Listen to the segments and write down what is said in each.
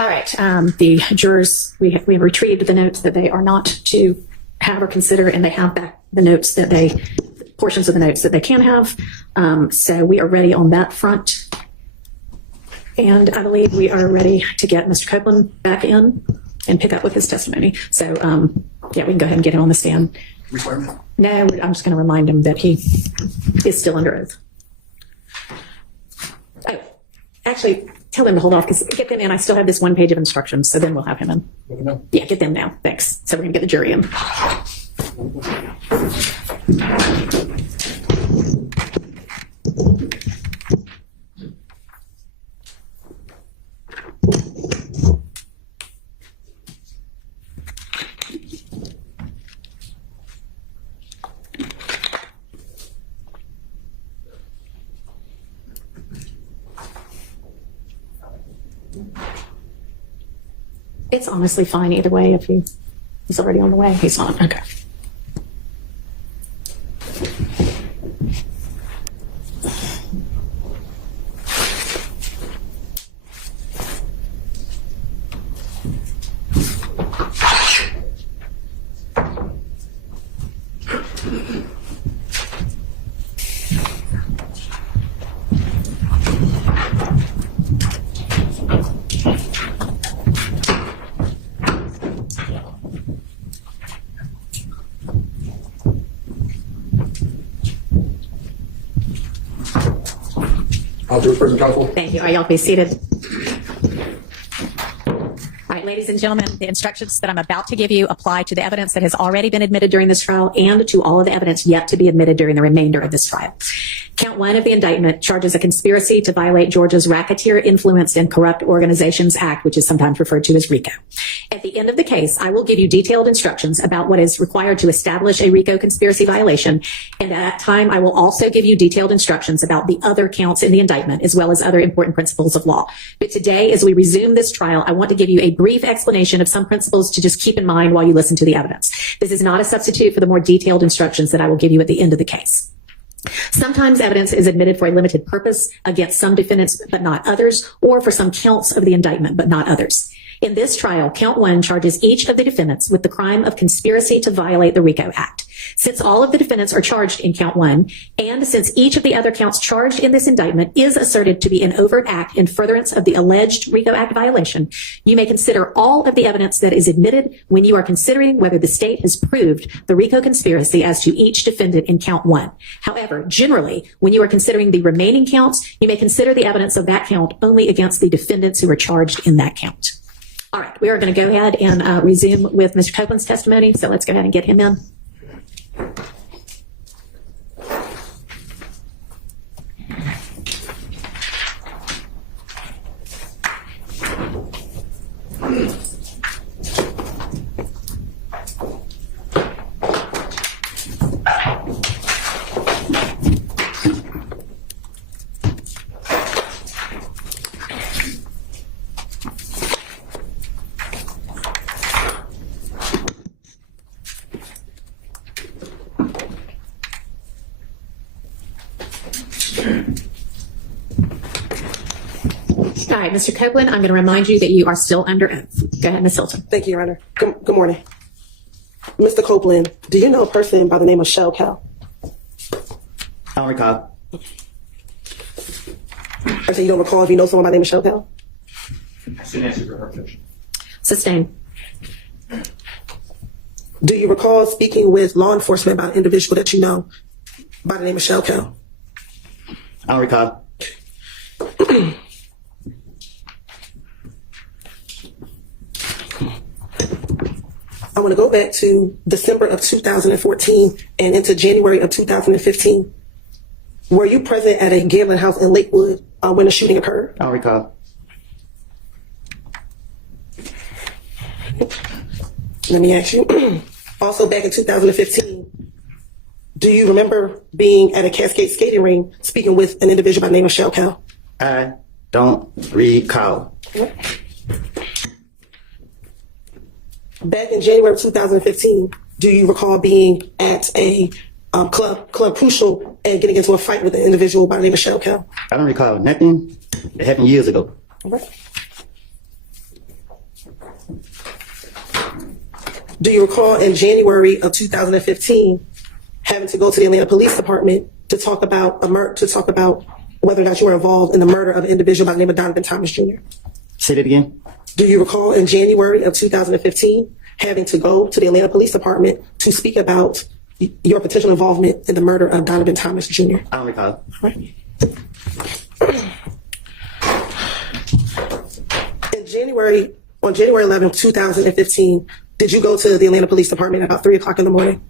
All right. The jurors, we have retrieved the notes that they are not to have or consider, and they have back the notes that portions of the notes that they can have. So we are ready on that front. And I believe we are ready to get Mr. Copeland back in and pick up with his testimony. So, yeah, we can go ahead and get him on the stand. Requirement? No, I'm just going to remind him that he is still under oath. Oh, actually, tell them to hold off, because get them in. I still have this one page of instructions, so then we'll have him in. Yeah, get them now. Thanks. So we're going to get the jury in. It's honestly fine either way if he's already on the way. He's on. Okay. I'll do it, President Counsel. Thank you. All right, y'all be seated. All right, ladies and gentlemen, the instructions that I'm about to give you apply to the evidence that has already been admitted during this trial and to all of the evidence yet to be admitted during the remainder of this trial. Count 1 of the indictment charges a conspiracy to violate Georgia's Racketeer Influenced and Corrupt Organizations Act, which is sometimes referred to as RICO. At the end of the case, I will give you detailed instructions about what is required to establish a RICO conspiracy violation. And at that time, I will also give you detailed instructions about the other counts in the indictment, as well as other important principles of law. But today, as we resume this trial, I want to give you a brief explanation of some principles to just keep in mind while you listen to the evidence. This is not a substitute for the more detailed instructions that I will give you at the end of the case. Sometimes evidence is admitted for a limited purpose against some defendants, but not others, or for some counts of the indictment, but not others. In this trial, count 1 charges each of the defendants with the crime of conspiracy to violate the RICO Act. Since all of the defendants are charged in count 1, and since each of the other counts charged in this indictment is asserted to be an overt act in furtherance of the alleged RICO Act violation, you may consider all of the evidence that is admitted when you are considering whether the state has proved the RICO conspiracy as to each defendant in count 1. However, generally, when you are considering the remaining counts, you may consider the evidence of that count only against the defendants who are charged in that count. All right, we are going to go ahead and resume with Mr. Copeland's testimony, so let's go ahead and get him in. All right, Mr. Copeland, I'm going to remind you that you are still under oath. Go ahead, Ms. Hylton. Thank you, Your Honor. Good morning. Mr. Copeland, do you know a person by the name of Shell Cal? I don't recall. I say you don't recall if you know someone by the name of Shell Cal? Same answer for her question. Sustain. Do you recall speaking with law enforcement about an individual that you know by the name of Shell Cal? I don't recall. I want to go back to December of 2014 and into January of 2015. Were you present at a gambling house in Lakewood when the shooting occurred? I don't recall. Let me ask you. Also back in 2015, do you remember being at a Cascade skating ring speaking with an individual by the name of Shell Cal? I don't recall. Back in January of 2015, do you recall being at a Club Crucial and getting into a fight with an individual by the name of Shell Cal? I don't recall nothing that happened years ago. All right. Do you recall in January of 2015 having to go to the Atlanta Police Department to talk about whether or not you were involved in the murder of an individual by the name of Donovan Thomas Jr.? Say that again. Do you recall in January of 2015 having to go to the Atlanta Police Department to speak about your potential involvement in the murder of Donovan Thomas Jr.? I don't recall. Right. On January 11, 2015, did you go to the Atlanta Police Department at about 3 o'clock in the morning?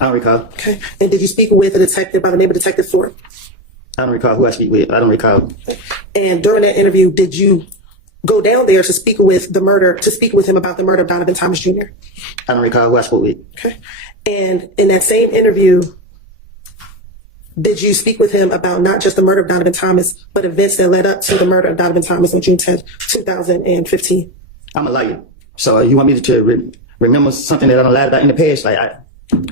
I don't recall. Okay. And did you speak with a detective by the name of Detective Thorpe? I don't recall who I speak with. I don't recall. And during that interview, did you go down there to speak with him about the murder of Donovan Thomas Jr.? I don't recall who I spoke with. Okay. And in that same interview, did you speak with him about not just the murder of Donovan Thomas, but events that led up to the murder of Donovan Thomas on June 10th, 2015? I'm a liar. So you want me to remember something that I don't lied about in the past? Like,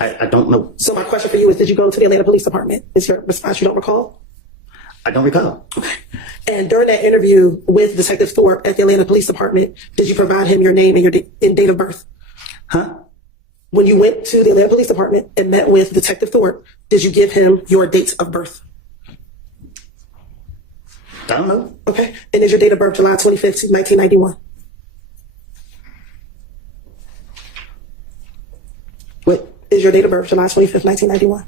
I don't know. So my question for you is, did you go to the Atlanta Police Department? Is your response you don't recall? I don't recall. And during that interview with Detective Thorpe at the Atlanta Police Department, did you provide him your name and your date of birth? Huh? When you went to the Atlanta Police Department and met with Detective Thorpe, did you give him your date of birth? I don't know. Okay. And is your date of birth July 25th, 1991? What? Is your date of birth July 25th, 1991?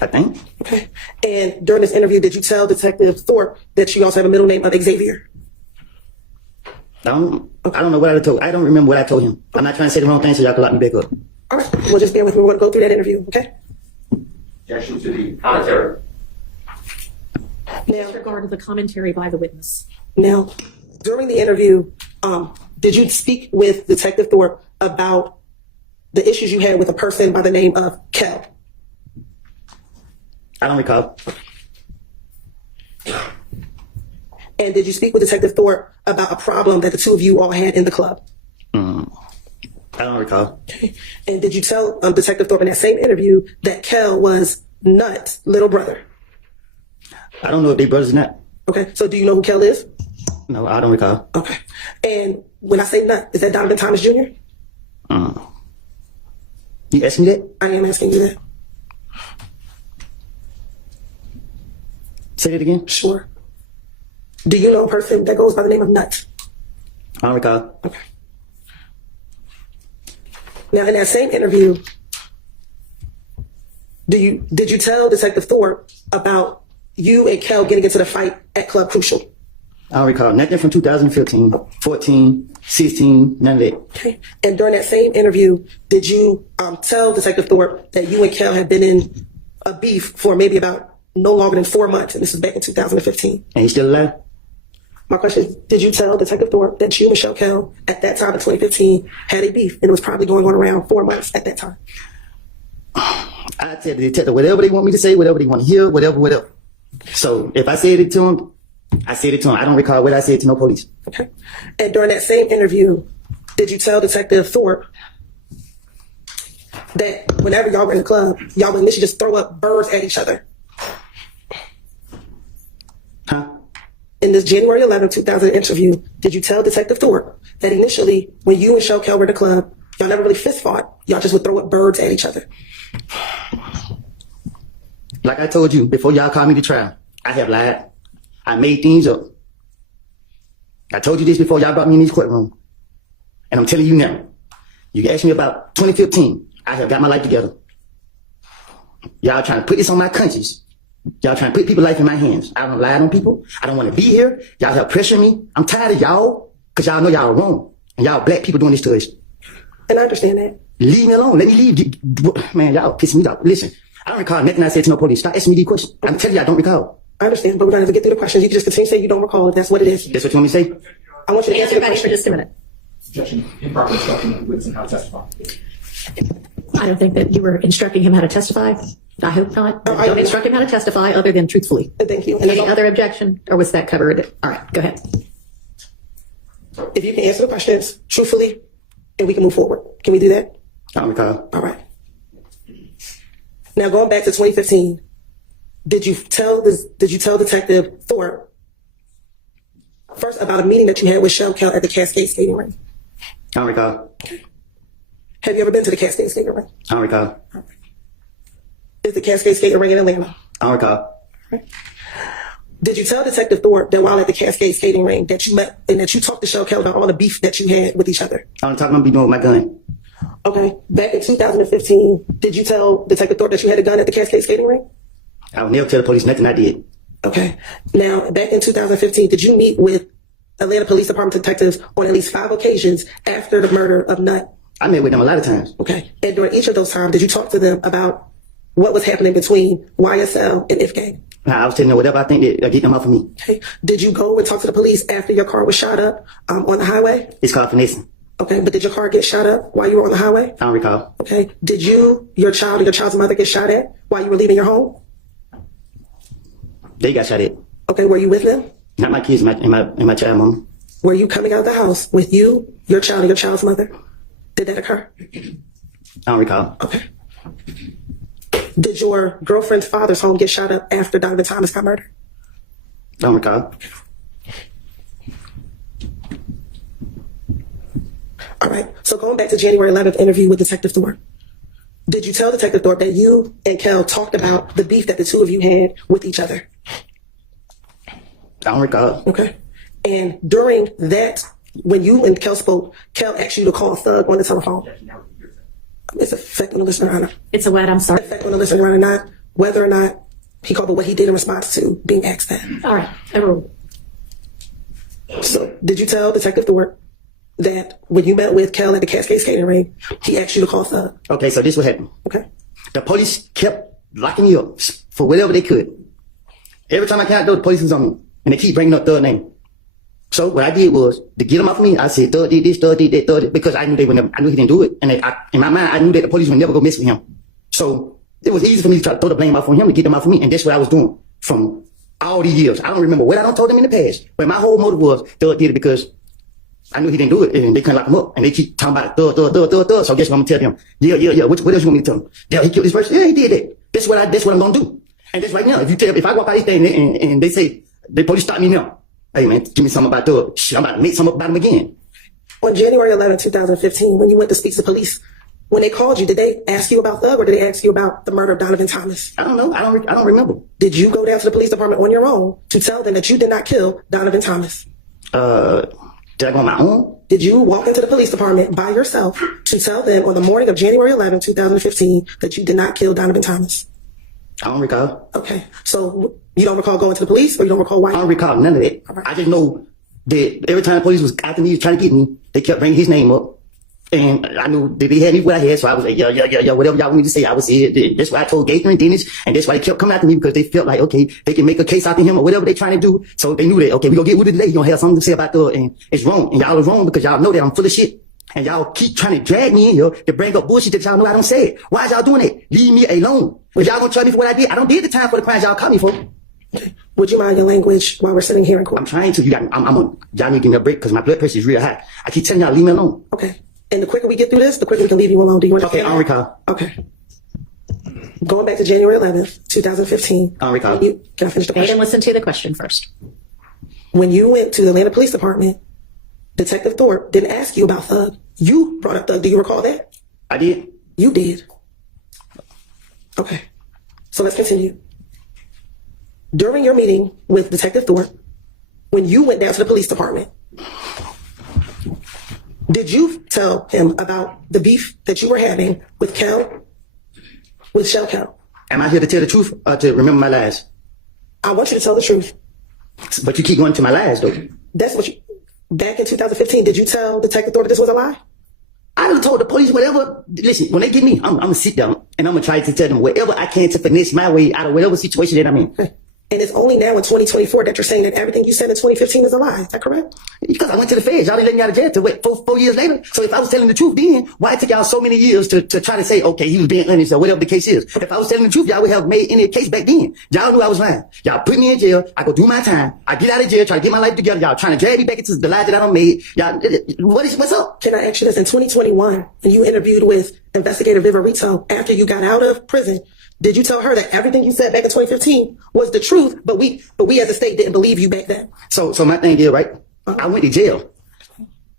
I think. Okay. And during this interview, did you tell Detective Thorpe that you also have a middle name of Xavier? I don't know what I told. I don't remember what I told him. I'm not trying to say the wrong thing, so y'all can lock me back up. All right. Well, just bear with me. We're going to go through that interview, okay? Objection to the commentary. Now, Disregard the commentary by the witness. Now, during the interview, did you speak with Detective Thorpe about the issues you had with a person by the name of Kel? I don't recall. And did you speak with Detective Thorpe about a problem that the two of you all had in the club? I don't recall. Okay. And did you tell Detective Thorpe in that same interview that Kel was Nut's little brother? I don't know if they brothers or not. Okay. So do you know who Kel is? No, I don't recall. Okay. And when I say Nut, is that Donovan Thomas Jr.? You asked me that? I am asking you that. Say it again. Sure. Do you know a person that goes by the name of Nut? I don't recall. Okay. Now, in that same interview, did you tell Detective Thorpe about you and Kel getting into the fight at Club Crucial? I don't recall. Nothing from 2015, 14, 16, none of that. Okay. And during that same interview, did you tell Detective Thorpe that you and Kel had been in a beef for maybe about no longer than 4 months, and this was back in 2015? And he's still alive? My question is, did you tell Detective Thorpe that you and Michelle Kel at that time in 2015 had a beef, and it was probably going on around 4 months at that time? I tell the detective whatever they want me to say, whatever they want to hear, whatever. So if I said it to him, I said it to him. I don't recall what I said to no police. Okay. And during that same interview, did you tell Detective Thorpe that whenever y'all were in the club, y'all would initially just throw up birds at each other? Huh? In this January 11, 2000 interview, did you tell Detective Thorpe that initially, when you and Michelle Kel were in the club, y'all never really fist fought, y'all just would throw up birds at each other? Like I told you, before y'all called me to trial, I have lied. I made things up. I told you this before y'all brought me in this courtroom. And I'm telling you now, you asked me about 2015, I have got my life together. Y'all trying to put this on my conscience. Y'all trying to put people's life in my hands. I don't lie on people. I don't want to be here. Y'all help pressure me. I'm tired of y'all, because y'all know y'all are wrong. And y'all black people doing this to us. And I understand that. Leave me alone. Let me leave. Man, y'all pissing me off. Listen, I don't recall nothing I said to no police. Stop asking me these questions. I'm telling you, I don't recall. I understand, but we're going to get through the questions. You can just continue to say you don't recall if that's what it is. That's what you want me to say? I want you to answer the Everybody for question. just a minute. Objection. Improper instruction of the witness on how to testify. I don't think that you were instructing him how to testify. I hope not. Don't instruct him how to testify other than truthfully. Thank you. And Any other objection, or was that covered? All right, go ahead. if you can answer the questions truthfully, and we can move forward. Can we do that? I don't recall. All right. Now going back to 2015, did you tell Detective Thorpe First, about a meeting that you had with Shell Cal at the Cascade Skating Rink. I don't recall. Have you ever been to the Cascade Skating Rink? I don't recall. Is the Cascade Skating Rink in Atlanta? I don't recall. Did you tell Detective Thorpe that while at the Cascade Skating Rink that you met and that you talked to Shell Cal about all the beef that you had with each other? I don't talk about be doing with my gun. Okay. Back in 2015, did you tell Detective Thorpe that you had a gun at the Cascade Skating Rink? I would never tell the police nothing I did. Okay. Now, back in 2015, did you meet with Atlanta Police Department detectives on at least 5 occasions after the murder of Nutt? I met with them a lot of times. Okay. And during each of those times, did you talk to them about what was happening between YSL and IFGANG? I was telling them whatever I think that get them off of me. Okay. Did you go and talk to the police after your car was shot up on the highway? It's called finessing. Okay. But did your car get shot up while you were on the highway? I don't recall. Okay. Did you, your child, or your child's mother get shot at while you were leaving your home? They got shot at. Okay. Were you with them? Not my kids, and my child mama. Were you coming out of the house with you, your child, and your child's mother? Did that occur? I don't recall. Okay. Did your girlfriend's father's home get shot up after Donovan Thomas got murdered? Don't recall. All right. So going back to January 11th interview with Detective Thorpe, did you tell Detective Thorpe that you and Kel talked about the beef that the two of you had with each other? I don't recall. Okay. And during that, when you and Kel spoke, Kel asked you to call Thug on the telephone. It's affecting the listener or not. It's a what? I'm sorry. Affecting the listener or not, whether or not he called, but what he did in response to being asked that. All right. Overruled. So did you tell Detective Thorpe that when you met with Kel at the Cascade Skating Rink, he asked you to call Thug? Okay, so this what happened. Okay. The police kept locking me up for whatever they could. Every time I came out door, the police was on me, and they keep bringing up Thug's name. So what I did was to get him off of me. I said Thug did this, Thug did that, Thug did, because I knew they would never. I knew he didn't do it, and in my mind, I knew that the police would never go mess with him. So it was easy for me to try to throw the blame off on him to get them off of me, and that's what I was doing from all these years. I don't remember what I don't told them in the past, but my whole motive was Thug did it because I knew he didn't do it, and they couldn't lock him up, and they keep talking about Thug. So guess what I'm gonna tell them? Yeah. What else you want me to tell them? Yeah, he killed this person. Yeah, he did that. That's what I'm gonna do. And that's right now. If I walk out this day and they say the police stop me now, hey man, give me something about Thug. Shit, I'm about to make something about him again. On January 11, 2015, when you went to speak to police, when they called you, did they ask you about Thug or did they ask you about the murder of Donovan Thomas? I don't know. I don't remember. Did you go down to the police department on your own to tell them that you did not kill Donovan Thomas? Did I go on my own? Did you walk into the police department by yourself to tell them on the morning of January 11, 2015 that you did not kill Donovan Thomas? I don't recall. Okay. So you don't recall going to the police or you don't recall why? I don't recall none of that. Right. I just know that every time the police was after me, trying to get me, they kept bringing his name up. And I knew that they had me what I had, so I was like, yeah, whatever y'all want me to say, I was it. That's why I told Gaither and Dennis, and that's why they kept coming after me, because they felt like, okay, they can make a case out of him or whatever they're trying to do. So they knew that, okay, we gonna get Woody today, he gonna have something to say about Thug, and it's wrong. And y'all are wrong because y'all know that I'm full of shit. And y'all keep trying to drag me in here to bring up bullshit that y'all know I don't say it. Why is y'all doing that? Leave me alone. If y'all gonna try me for what I did, I don't did the time for the crimes y'all caught me for. Would you mind your language while we're sitting here in court? I'm trying to. Y'all need to give me a break because my blood pressure is real high. I keep telling y'all, leave me alone. Okay. And the quicker we get through this, the quicker we can leave you alone. Do you understand? Okay, I don't recall. Okay. Going back to January 11th, 2015. I don't recall. Can I finish the Wait and question? listen to the question first. When you went to the Atlanta Police Department, Detective Thorpe didn't ask you about Thug. You brought up Thug. Do you recall that? I did. You did. Okay. So let's continue. During your meeting with Detective Thorpe, when you went down to the police department, did you tell him about the beef that you were having with Shell Cal? Am I here to tell the truth or to remember my lies? I want you to tell the truth. But you keep going to my lies, though. That's what you, back in 2015, did you tell Detective Thorpe that this was a lie? I done told the police whatever. Listen, when they get me, I'm gonna sit down and I'm gonna try to tell them whatever I can to finesse my way out of whatever situation that I'm in. And it's only now in 2024 that you're saying that everything you said in 2015 is a lie. Is that correct? Because I went to the feds. Y'all didn't let me out of jail till wait, four years later. So if I was telling the truth then, why it took y'all so many years to try to say, okay, he was being honest or whatever the case is? If I was telling the truth, y'all would have made any case back then. Y'all knew I was lying. Y'all put me in jail. I go do my time. I get out of jail, try to get my life together. Y'all trying to drag me back into the lies that I done made. Y'all, what's up? Can I ask you this? In 2021, when you interviewed with Investigator Viverito after you got out of prison, did you tell her that everything you said back in 2015 was the truth, but we as a state didn't believe you back then? So my thing is, right? I went to jail.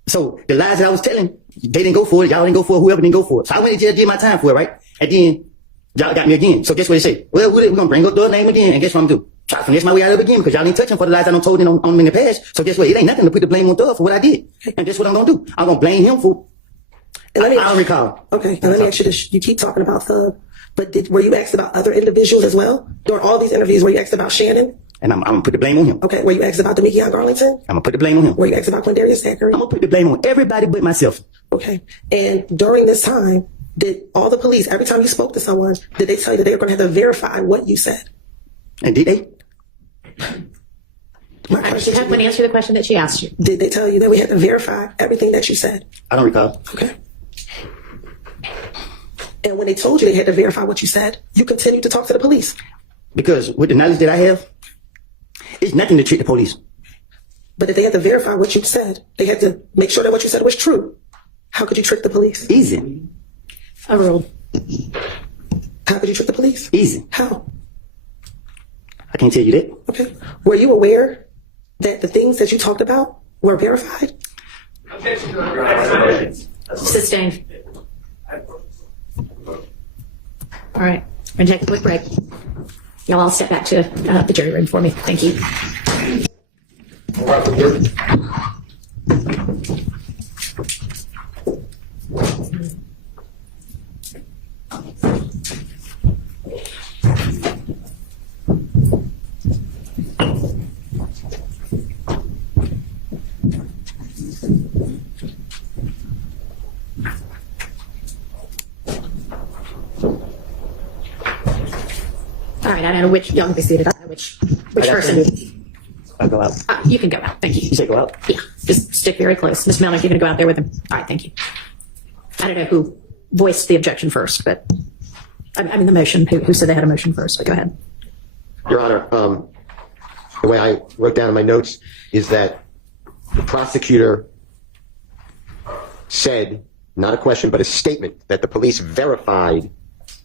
So the lies that I was telling, they didn't go for it. Y'all didn't go for it. Whoever didn't go for it. So I went to jail, did my time for it, right? And then y'all got me again. So guess what they say? Well, we're going to bring up the name again. And guess what I'm going to do? Try to finesse my way out of it again because y'all didn't touch him for the lies I done told him on in the past. So guess what? It ain't nothing to put the blame on Thug for what I did. And guess what I'm going to do? I'm going to blame him for. And I don't recall. Okay, and let me ask you this. You keep talking about Thug, but were you asked about other individuals as well? During all these interviews, were you asked about Shannon? And I'm going to put the blame on him. Okay, were you asked about Demekion Garlington? I'm going to put the blame on him. Were you asked about Quindarius Zachary? I'm going to put the blame on everybody but myself. Okay, and during this time, did all the police, every time you spoke to someone, did they tell you that they were going to have to verify what you said? And did they? My question She had to answer the question that she asked you. did they tell you that we had to verify everything that you said? I don't recall. Okay. And when they told you they had to verify what you said, you continued to talk to the police. Because with the knowledge that I have, it's nothing to trick the police. But if they had to verify what you said, they had to make sure that what you said was true. How could you trick the police? Easy. Overruled. How could you trick the police? Easy. How? I can't tell you that. Okay. Were you aware that the things that you talked about were verified? Sustained. All right. We're going to take a quick break. Y'all all step back to the jury room for me. Thank you. All right, I don't know which, y'all can be seated. I don't know which person. I'll go out. You can go out. Thank you. You say go out? Yeah, just stick very close. Ms. Melnick, you're going to go out there with him. All right, thank you. I don't know who voiced the objection first, but I mean the motion. Who said they had a motion first? But go ahead. Your Honor, the way I wrote down in my notes is that the prosecutor said, not a question, but a statement, that the police verified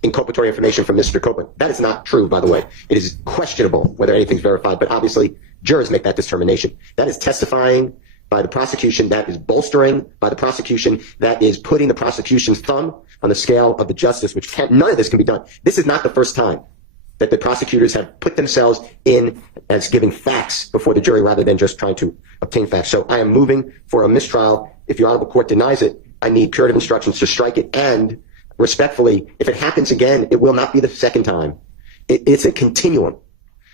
inculpatory information from Mr. Copeland. That is not true, by the way. It is questionable whether anything's verified, but obviously jurors make that determination. That is testifying by the prosecution. That is bolstering by the prosecution. That is putting the prosecution's thumb on the scale of the justice, which none of this can be done. This is not the first time that the prosecutors have put themselves in as giving facts before the jury rather than just trying to obtain facts. So I am moving for a mistrial. If your honorable court denies it, I need curative instructions to strike it, and respectfully, if it happens again, it will not be the second time. It's a continuum.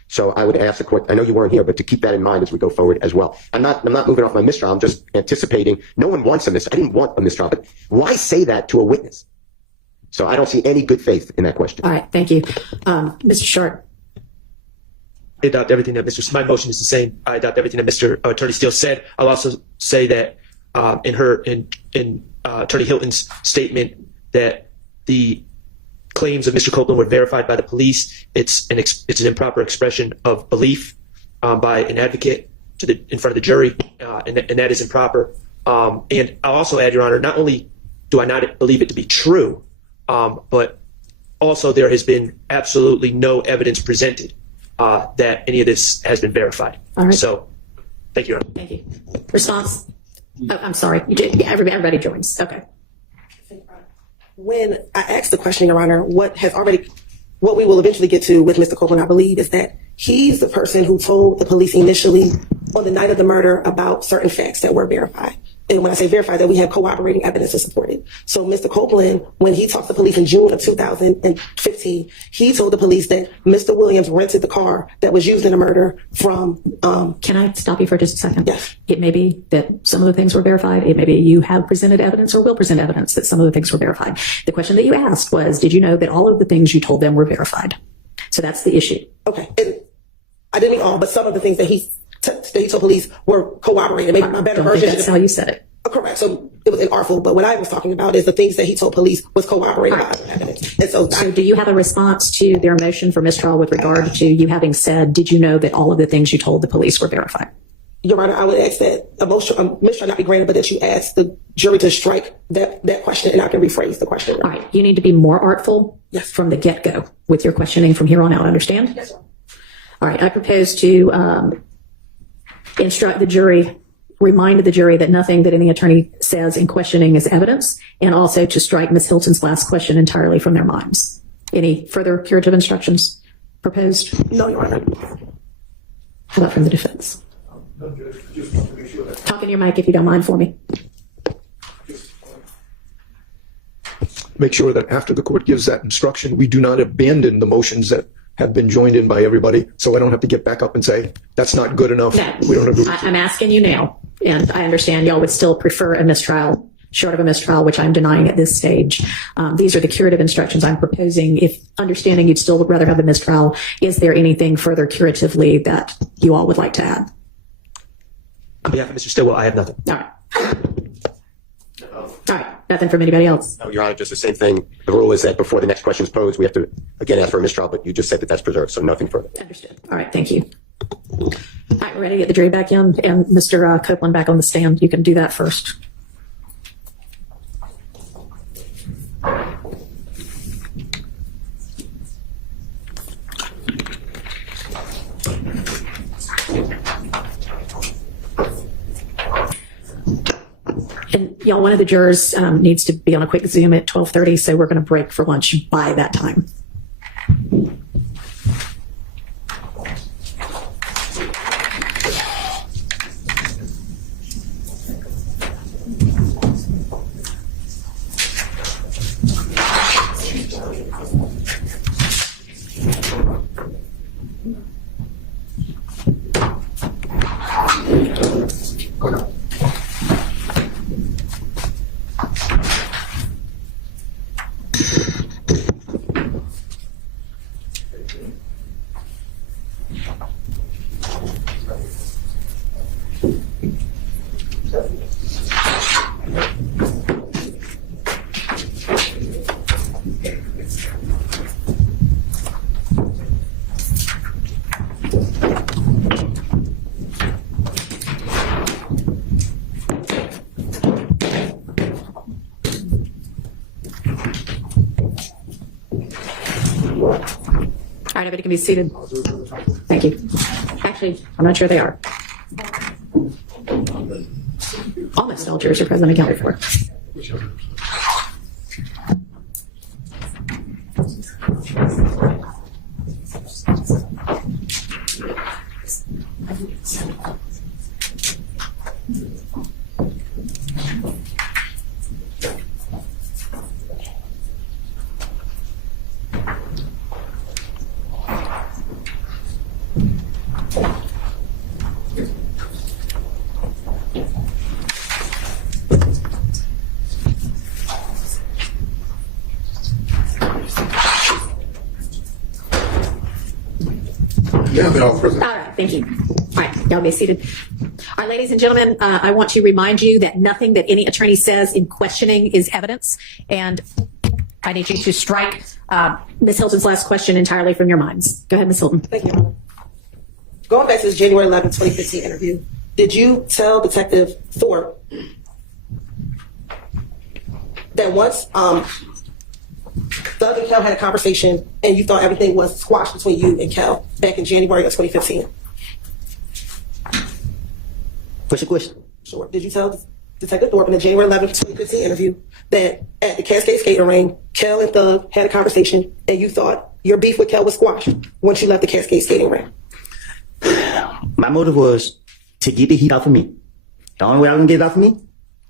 So I would ask the court, I know you weren't here, but to keep that in mind as we go forward as well. I'm not moving off my mistrial. I'm just anticipating. No one wants a mistrial. I didn't want a mistrial, but why say that to a witness? So I don't see any good faith in that question. All right, thank you. Mr. Short. I adopt everything that my motion is the same. I adopt everything that Mr. Attorney Steele said. I'll also say that in Attorney Hylton's statement that the claims of Mr. Copeland were verified by the police. It's an improper expression of belief by an advocate in front of the jury, and that is improper. And I'll also add, Your Honor, not only do I not believe it to be true, but also there has been absolutely no evidence presented that any of this has been verified. All right. So, thank you, Your Honor. Thank you. Response? Oh, I'm sorry. Everybody joins. Okay. When I asked the question, Your Honor, what we will eventually get to with Mr. Copeland, I believe, is that he's the person who told the police initially on the night of the murder about certain facts that were verified. And when I say verified, that we have corroborating evidence to support it. So Mr. Copeland, when he talked to police in June of 2015, he told the police that Mr. Williams rented the car that was used in the murder from... Can I stop you for just a second? Yes. It may be that some of the things were verified. It may be you have presented evidence or will present evidence that some of the things were verified. The question that you asked was, did you know that all of the things you told them were verified? So that's the issue. Okay. And I didn't mean all, but some of the things that he told police were corroborated. Maybe my better I don't think version. that's how you said it. Correct. So it was inartful, but what I was talking about is the things that he told police was corroborated by evidence. And so do you have a response to their motion for mistrial with regard to you having said, did you know that all of the things you told the police were verified? Your Honor, I would ask that a mistrial not be granted, but that you ask the jury to strike that question, and I can rephrase the question. All right. You need to be more artful from the get-go with your questioning from here on out. Understand? Yes, sir. All right. I propose to instruct the jury remind the jury that nothing that any attorney says in questioning is evidence, and also to strike Ms. Hylton's last question entirely from their minds. Any further curative instructions proposed? No, Your Honor. How about from the defense? No, Judge, just want to make sure that. Talk in your mic if you don't mind for me. Make sure that after the court gives that instruction, we do not abandon the motions that have been joined in by everybody. So I don't have to get back up and say, that's not good enough. No, We don't agree. I'm asking you now, and I understand y'all would still prefer a mistrial, short of a mistrial, which I'm denying at this stage. These are the curative instructions I'm proposing. If understanding you'd still rather have a mistrial, is there anything further curatively that you all would like to add? On behalf of Mr. Stillwell, I have nothing. All right. All right. Nothing from anybody else. No, Your Honor, just the same thing. The rule is that before the next question is posed, we have to, again, ask for a mistrial, but you just said that that's preserved, so nothing further. Understood. All right. Thank you. All right. We're ready to get the jury back in, and Mr. Copeland back on the stand. You can do that first. And y'all, one of the jurors needs to be on a quick Zoom at 12:30, so we're going to break for lunch by that time. All right, everybody can be seated. Thank you. Actually, I'm not sure they are. Almost all jurors are present and accounted for. Yeah, but all present. All right, thank you. All right, y'all be seated. All right, ladies and gentlemen, I want to remind you that nothing that any attorney says in questioning is evidence, and I need you to strike Ms. Hylton's last question entirely from your minds. Go ahead, Ms. Hylton. Thank you, Your Honor. Going back to this January 11, 2015 interview, did you tell Detective Thorpe that once Doug and Kel had a conversation and you thought everything was squashed between you and Kel back in January of 2015? What's your question? Sure. Did you tell Detective Thorpe in the January 11, 2015 interview that at the Cascade skating ring, Kel and Thug had a conversation and you thought your beef with Kel was squashed once you left the Cascade skating ring? My motive was to get the heat off of me. The only way I was gonna get it off of me,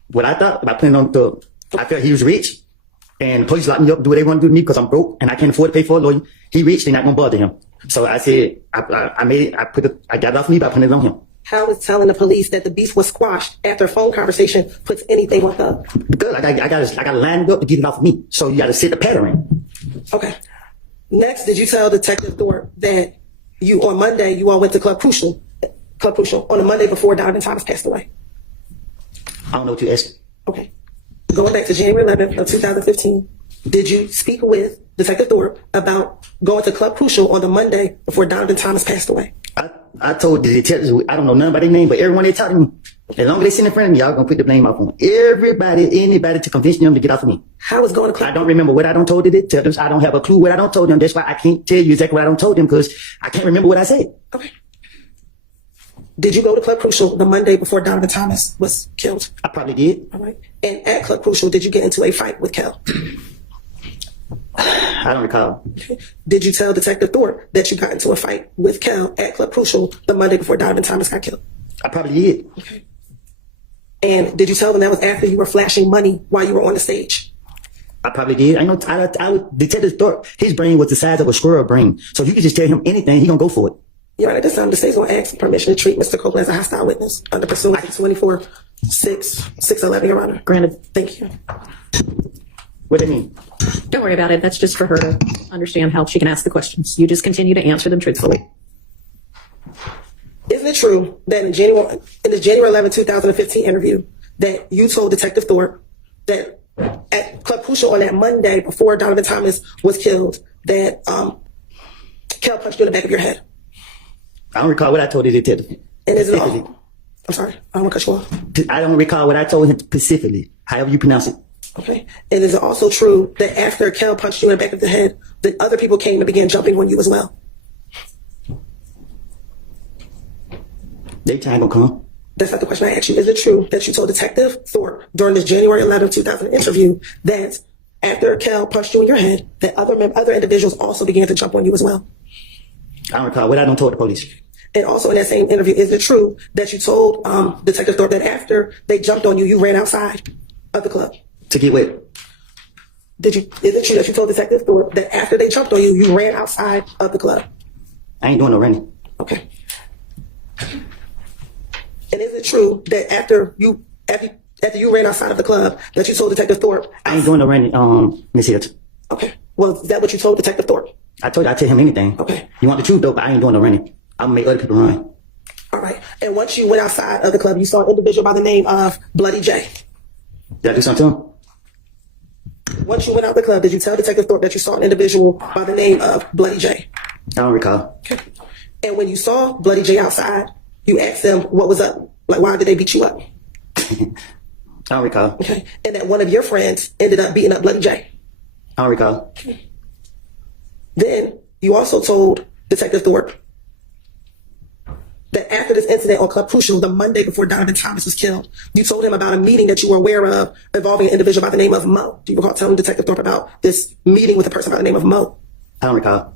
what I thought about putting on Thug. I felt he was rich, and the police locked me up, do what they want to do to me because I'm broke and I can't afford to pay for a lawyer. He rich, they're not gonna bother him. So I said, I got it off of me by putting it on him. How is telling the police that the beef was squashed after a phone conversation puts anything on Thug? Because I got to line it up to get it off of me. So you got to set the pattern. Okay. Next, did you tell Detective Thorpe that you on Monday you all went to Club Crucial on the Monday before Donovan Thomas passed away? I don't know what you asked. Okay. Going back to January 11th of 2015, did you speak with Detective Thorpe about going to Club Crucial on the Monday before Donovan Thomas passed away? I told the detectives, I don't know none about their name, but everyone they talk to me, as long as they sit in front of me, y'all gonna put the blame off on anybody to convince them to get off of me. How is going to Club? I don't remember what I don't told the detectives. I don't have a clue what I don't told them. That's why I can't tell you exactly what I don't told them because I can't remember what I said. Okay. Did you go to Club Crucial the Monday before Donovan Thomas was killed? I probably did. All right. And at Club Crucial, did you get into a fight with Kel? I don't recall. Did you tell Detective Thorpe that you got into a fight with Kel at Club Crucial the Monday before Donovan Thomas got killed? I probably did. Okay. And did you tell them that was after you were flashing money while you were on the stage? I probably did. I would Detective Thorpe, his brain was the size of a squirrel brain. So you could just tell him anything, he gonna go for it. Your Honor, at this time, the state's going to ask permission to treat Mr. Copeland as a hostile witness under pursuant to 24-611, Your Honor. Granted. Thank you. What do you mean? Don't worry about it. That's just for her to understand how she can ask the questions. You just continue to answer them truthfully. Isn't it true that in the January 11, 2015 interview that you told Detective Thorpe that at Club Crucial on that Monday before Donovan Thomas was killed that Kel punched you in the back of your head? I don't recall what I told the detective. And is it all? I'm sorry, I don't want to cut you off. I don't recall what I told him specifically, however you pronounce it. Okay. And is it also true that after Kel punched you in the back of the head, that other people came and began jumping on you as well? Their time gonna come. That's not the question I asked you. Is it true that you told Detective Thorpe during this January 11, 2000 interview that after Kel punched you in your head, that other individuals also began to jump on you as well? I don't recall what I done told the police. And also in that same interview, is it true that you told Detective Thorpe that after they jumped on you, you ran outside of the club? To get wet. Is it true that you told Detective Thorpe that after they jumped on you, you ran outside of the club? I ain't doing no running. Okay. And is it true that after you ran outside of the club, that you told Detective Thorpe? I ain't doing no running, Miss Hilton. Okay. Well, is that what you told Detective Thorpe? I told you I'd tell him anything. Okay. You want the truth though, but I ain't doing no running. I'm gonna make other people run. All right. And once you went outside of the club, you saw an individual by the name of Bloody J. Did I do something to him? Once you went out the club, did you tell Detective Thorpe that you saw an individual by the name of Bloody J? I don't recall. Okay. And when you saw Bloody J outside, you asked them what was up. Like, why did they beat you up? I don't recall. Okay. And that one of your friends ended up beating up Bloody J. I don't recall. Then you also told Detective Thorpe that after this incident on Club Crucial, the Monday before Donovan Thomas was killed, you told him about a meeting that you were aware of involving an individual by the name of Mo. Do you recall telling Detective Thorpe about this meeting with a person by the name of Mo? I don't recall.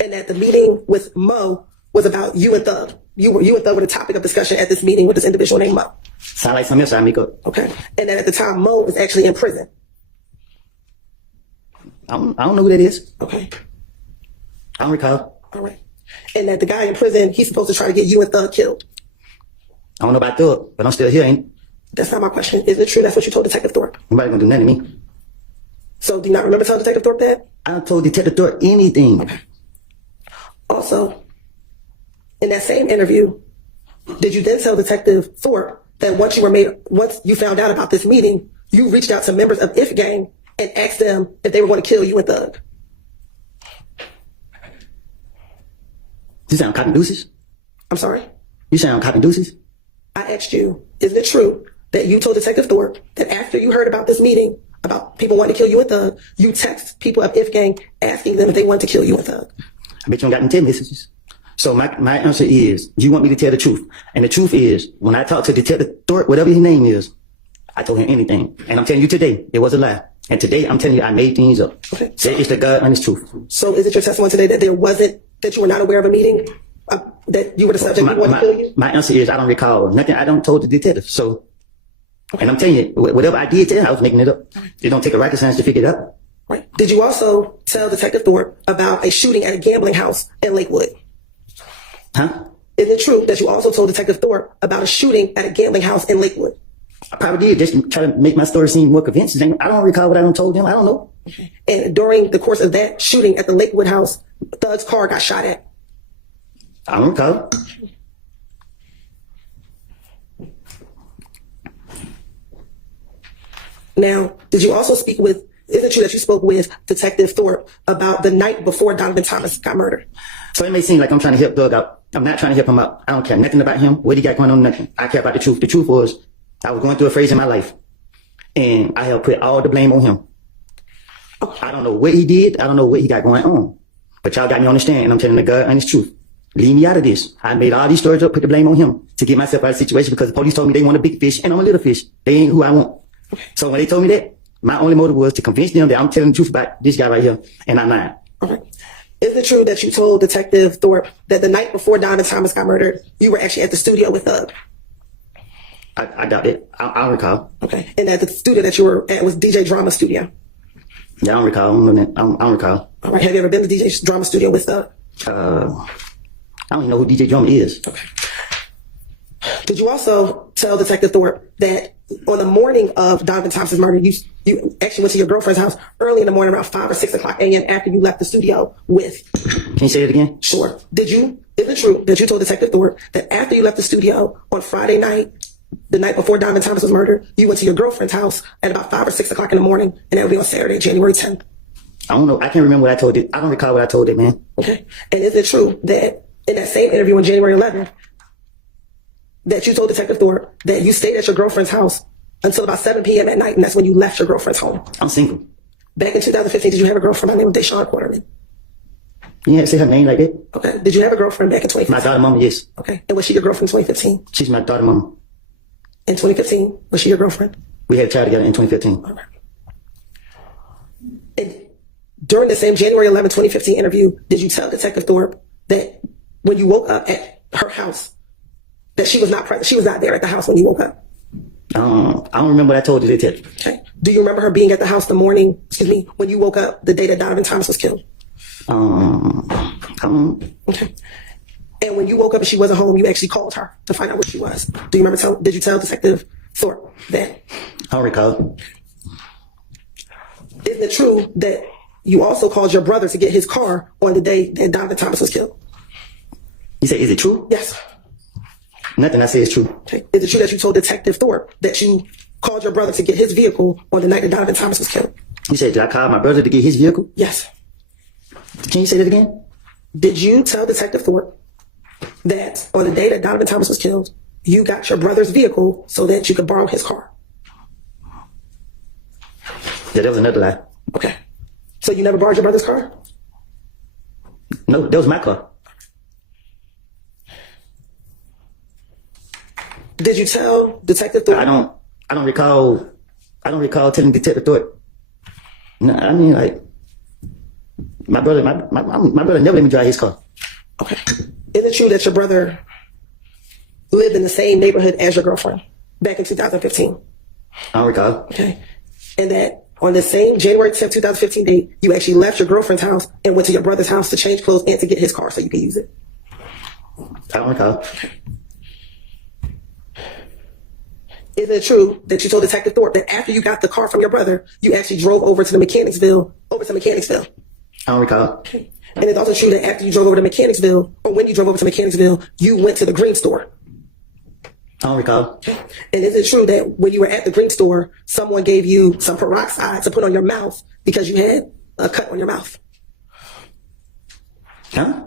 And that the meeting with Mo was about you and Thug. You and Thug were the topic of discussion at this meeting with this individual named Mo. Sound like something else I make up. Okay. And that at the time, Mo was actually in prison. I don't know who that is. Okay. I don't recall. All right. And that the guy in prison, he's supposed to try to get you and Thug killed. I don't know about Thug, but I'm still here, ain't it? That's not my question. Is it true that's what you told Detective Thorpe? Nobody gonna do nothing to me. So do you not remember telling Detective Thorpe that? I done told Detective Thorpe anything. Okay. Also, in that same interview, did you then tell Detective Thorpe that once you found out about this meeting, you reached out to members of If Gang and asked them if they were going to kill you and Thug? You sound copy deuces? I'm sorry? You sound copy deuces? I asked you, is it true that you told Detective Thorpe that after you heard about this meeting, about people wanting to kill you and Thug, you text people of If Gang asking them if they want to kill you and Thug? I bet you don't got them 10 messages. So my answer is, you want me to tell the truth. And the truth is, when I talked to Detective Thorpe, whatever his name is, I told him anything. And I'm telling you today, it was a lie. And today, I'm telling you, I made things up. Okay. Say it's the God and it's truth. So is it your testimony today that that you were not aware of a meeting, that you were the subject, who wanted to kill you? My answer is, I don't recall nothing. I don't told the detective. So, and I'm telling you, whatever I did to him, I was making it up. It don't take a rocket science to figure it out. Right. Did you also tell Detective Thorpe about a shooting at a gambling house in Lakewood? Huh? Is it true that you also told Detective Thorpe about a shooting at a gambling house in Lakewood? I probably did, just to try to make my story seem more convincing. I don't recall what I done told him. I don't know. Okay. And during the course of that shooting at the Lakewood house, Thug's car got shot at. I don't recall. Now, did you also speak with, is it true that you spoke with Detective Thorpe about the night before Donovan Thomas got murdered? So it may seem like I'm trying to help Doug out. I'm not trying to help him out. I don't care nothing about him, what he got going on, nothing. I care about the truth. The truth was, I was going through a phase in my life, and I have put all the blame on him. I don't know what he did. I don't know what he got going on. But y'all got me on the stand, and I'm telling the God honest truth. Leave me out of this. I made all these stories up, put the blame on him to get myself out of the situation because the police told me they want a big fish and I'm a little fish. They ain't who I want. So when they told me that, my only motive was to convince them that I'm telling the truth about this guy right here, and I'm not. Okay. Is it true that you told Detective Thorpe that the night before Donovan Thomas got murdered, you were actually at the studio with Thug? I doubt it. I don't recall. Okay. And that the studio that you were at was DJ Drama Studio? Yeah, I don't recall. I don't recall. All right. Have you ever been to DJ Drama Studio with Thug? I don't even know who DJ Drama is. Okay. Did you also tell Detective Thorpe that on the morning of Donovan Thomas's murder, you actually went to your girlfriend's house early in the morning, around 5 or 6 o'clock a.m. after you left the studio with? Can you say it again? Sure. Is it true that you told Detective Thorpe that after you left the studio on Friday night, the night before Donovan Thomas was murdered, you went to your girlfriend's house at about 5 or 6 o'clock in the morning, and that would be on Saturday, January 10th? I don't know. I can't remember what I told it. I don't recall what I told it, man. Okay. And is it true that in that same interview on January 11th, that you told Detective Thorpe that you stayed at your girlfriend's house until about 7 p.m. at night, and that's when you left your girlfriend's home? I'm single. Back in 2015, did you have a girlfriend by the name of Deshaun Quarterman? You had to say her name like that? Okay. Did you have a girlfriend back in 2015? My daughter mama, yes. Okay. And was she your girlfriend in 2015? She's my daughter mama. In 2015, was she your girlfriend? We had a child together in 2015. All right. And during the same January 11, 2015 interview, did you tell Detective Thorpe that when you woke up at her house, that she was not present? She was not there at the house when you woke up? I don't remember what I told you. Okay. Do you remember her being at the house when you woke up the day that Donovan Thomas was killed? Okay. And when you woke up and she wasn't home, you actually called her to find out where she was. Do you remember? Did you tell Detective Thorpe that? I don't recall. Isn't it true that you also called your brother to get his car on the day that Donovan Thomas was killed? You say, is it true? Yes. Nothing I say is true. Okay. Is it true that you told Detective Thorpe that you called your brother to get his vehicle on the night that Donovan Thomas was killed? You said, did I call my brother to get his vehicle? Yes. Can you say that again? Did you tell Detective Thorpe that on the day that Donovan Thomas was killed, you got your brother's vehicle so that you could borrow his car? Yeah, that was another lie. Okay. So you never borrowed your brother's car? No, that was my car. Did you tell Detective Thorpe? I don't recall telling Detective Thorpe. No, I mean, like, my brother never let me drive his car. Okay. Is it true that your brother lived in the same neighborhood as your girlfriend back in 2015? I don't recall. Okay. And that on the same January 10th, 2015 date, you actually left your girlfriend's house and went to your brother's house to change clothes and to get his car so you could use it? I don't recall. Is it true that you told Detective Thorpe that after you got the car from your brother, you actually drove over to Mechanicsville? I don't recall. Okay. And it's also true that after you drove over to Mechanicsville, or when you drove over to Mechanicsville, you went to the green store? I don't recall. Okay. And is it true that when you were at the green store, someone gave you some peroxide to put on your mouth because you had a cut on your mouth? Huh?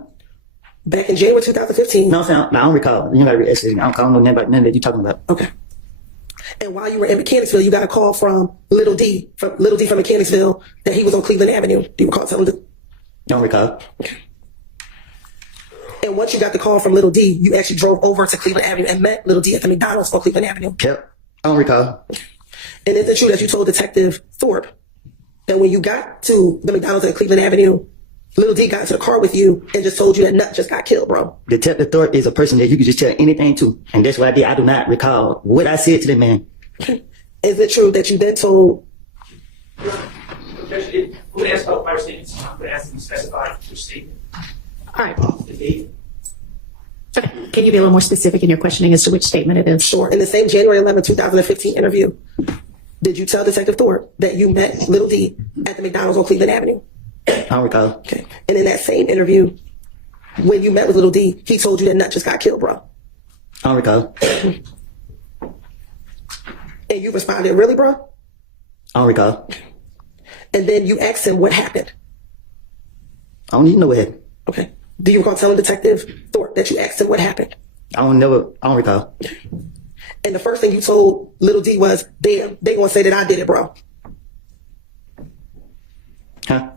Back in January 2015. No, I don't recall. You gotta re-explain. I don't know nothing about none that you're talking about. Okay. And while you were in Mechanicsville, you got a call from Little D from Mechanicsville that he was on Cleveland Avenue. Do you recall telling them? Don't recall. Okay. And once you got the call from Little D, you actually drove over to Cleveland Avenue and met Little D at the McDonald's on Cleveland Avenue. Yep. I don't recall. And is it true that you told Detective Thorpe that when you got to the McDonald's at Cleveland Avenue, Little D got into the car with you and just told you that Nut just got killed, bro? Detective Thorpe is a person that you can just tell anything to. And that's what I did. I do not recall what I said to that man. Is it true that you then told... Objection. Who asked about prior statements? I'm going to ask them to specify which statement. All right. The date. Okay. Can you be a little more specific in your questioning as to which statement it is? Sure. In the same January 11, 2015 interview, did you tell Detective Thorpe that you met Little D at the McDonald's on Cleveland Avenue? I don't recall. Okay. And in that same interview, when you met with Little D, he told you that Nut just got killed, bro? I don't recall. And you responded, really, bro? I don't recall. And then you asked him what happened. I don't even know what happened. Okay. Do you recall telling Detective Thorpe that you asked him what happened? I don't recall. And the first thing you told Little D was, damn, they gonna say that I did it, bro. Huh?